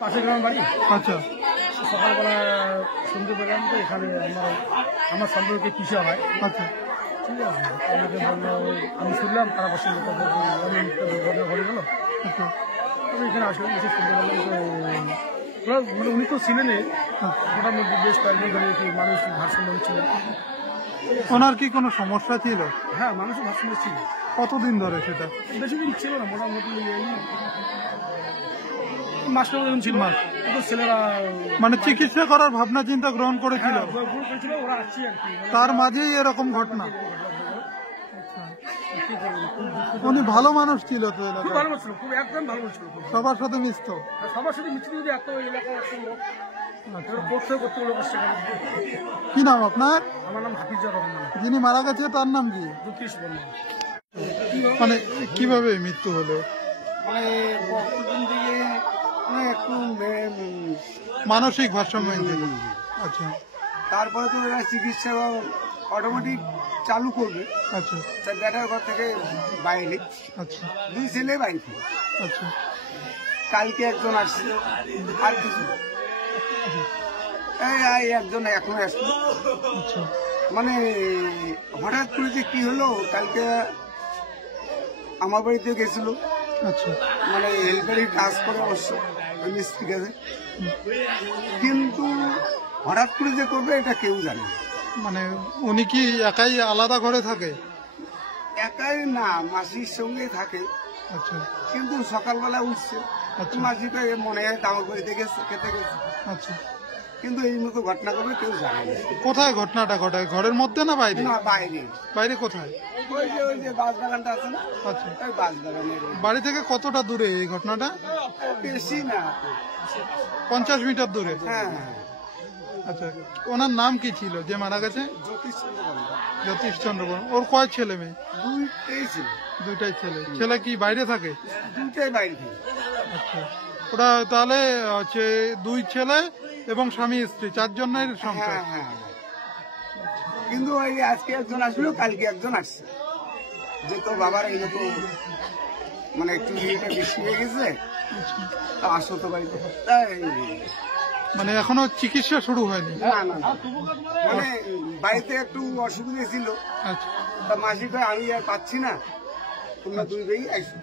পাশের গ্রামের বাড়ি। আচ্ছা, সকালবেলা শুনতে পেলাম তো এখানে আমার সম্পর্কে কিসে হয়। আচ্ছা, ঠিক আছে, আমাকে বললো, আমি শুনলাম তারা পাশে ঘটনা ঘটে গেল। আচ্ছা, আমি এখানে আসলাম, এসে শুনতে পারলাম যে মানে উনি তো ছিলেন মোটামুটি বেশ কয়েকদিন ধরে কি মানুষ ভারসাম্য ছিলেন। ওনার কি কোনো সমস্যা ছিল? হ্যাঁ, মানুষের ভারসাম্য ছিল। কতদিন ধরে? সেটা বেশি দিন ছিল না, মোটামুটি মাসটা ছিল। ছেলেরা মানে চিকিৎসা করার ভাবনা চিন্তা গ্রহণ করেছিল, ওরা আসছে আর কি, তার মাঝেই এরকম ঘটনা। উনি ভালো মানুষ ছিল তো, খুব ভালো ছিল, খুব একদম ভালো ছিল, সবার সাথে মিশত, সবার সাথে মিশতে যদি এত এলাকার একটা লোক করতে করতে লোক আসছে। কি নাম আপনার? আমার নাম হাফিজুর রহমান। যিনি মারা গেছে তার নাম কি? জ্যোতিষ বর্মা। মানে কিভাবে মৃত্যু হলো? মানে প্রতিদিন থেকে একটু মানসিক ভারসাম্য। আচ্ছা, তারপরে তো এরা চিকিৎসা অটোমেটিক চালু করবে। আচ্ছা, ব্যাটার ঘর থেকে বাইরে। আচ্ছা, দুই ছেলে বাইরে। আচ্ছা, কালকে একজন আসছিল, আর কিছু একজন এখন আসলো। আচ্ছা, মানে হঠাৎ করে যে কি হলো, কালকে আমার বাড়িতে গেছিল। আচ্ছা, মানে হেল্পারের কাজ করে অবশ্য মিস্ত্রি কাজে, কিন্তু হঠাৎ করে যে করবে এটা কেউ জানে না। মানে উনি কি একাই আলাদা ঘরে থাকে? একাই না, মাসির সঙ্গে থাকে। আচ্ছা, কিন্তু সকালবেলা উঠছে, আচ্ছা, মাসিটা মনে হয় আমার বাড়িতে গেছে, খেতে গেছে। আচ্ছা, কিন্তু এই মতো ঘটনা করবে কেউ জানে না। কোথায় ঘটনাটা ঘটায়? ঘরের মধ্যে না বাইরে? না, বাইরে। বাইরে কোথায়? ওই যে বাস বাগানটা আছে না, আচ্ছা, ওই বাস বাগানের। বাড়ি থেকে কতটা দূরে এই ঘটনাটা? বেশি না, 50 মিটার দূরে। হ্যাঁ। আচ্ছা, ওনার নাম কি ছিল যে মারা গেছে? জ্যোতিষ চন্দ্র বর্মা। জ্যোতিষ চন্দ্র বর্মা। ওর কয় ছেলে মেয়ে? দুইটাই ছিল। দুইটাই ছেলে। ছেলে কি বাইরে থাকে? দুইটাই বাইরে থেকে। আচ্ছা, ওরা তাহলে হচ্ছে 2 ছেলে এবং স্বামী স্ত্রী, 4 জনের সংসার। হ্যাঁ, হ্যাঁ। কিন্তু ওই আজকে একজন আসলো, কালকে একজন আসছে, যে তোর বাবার এইরকম মানে একটু ইয়েটা বেশি হয়ে গেছে, আসো তো বাড়িতে। মানে এখনো চিকিৎসা শুরু হয়নি? না, না, মানে বাড়িতে একটু অসুবিধা ছিল। আচ্ছা, তা মাসিটা আমি আর পাচ্ছি না, তোমরা দুই ভাই আসো।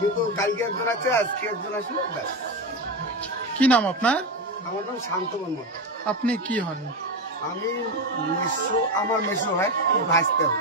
কিন্তু কালকে একজন আছে, আজকে একজন আসলো। কি নাম আপনার? আমার নাম শান্ত বর্মা। আপনি কি হন? আমি মেসো, আমার মেসো হয়, ভাজতে হয়।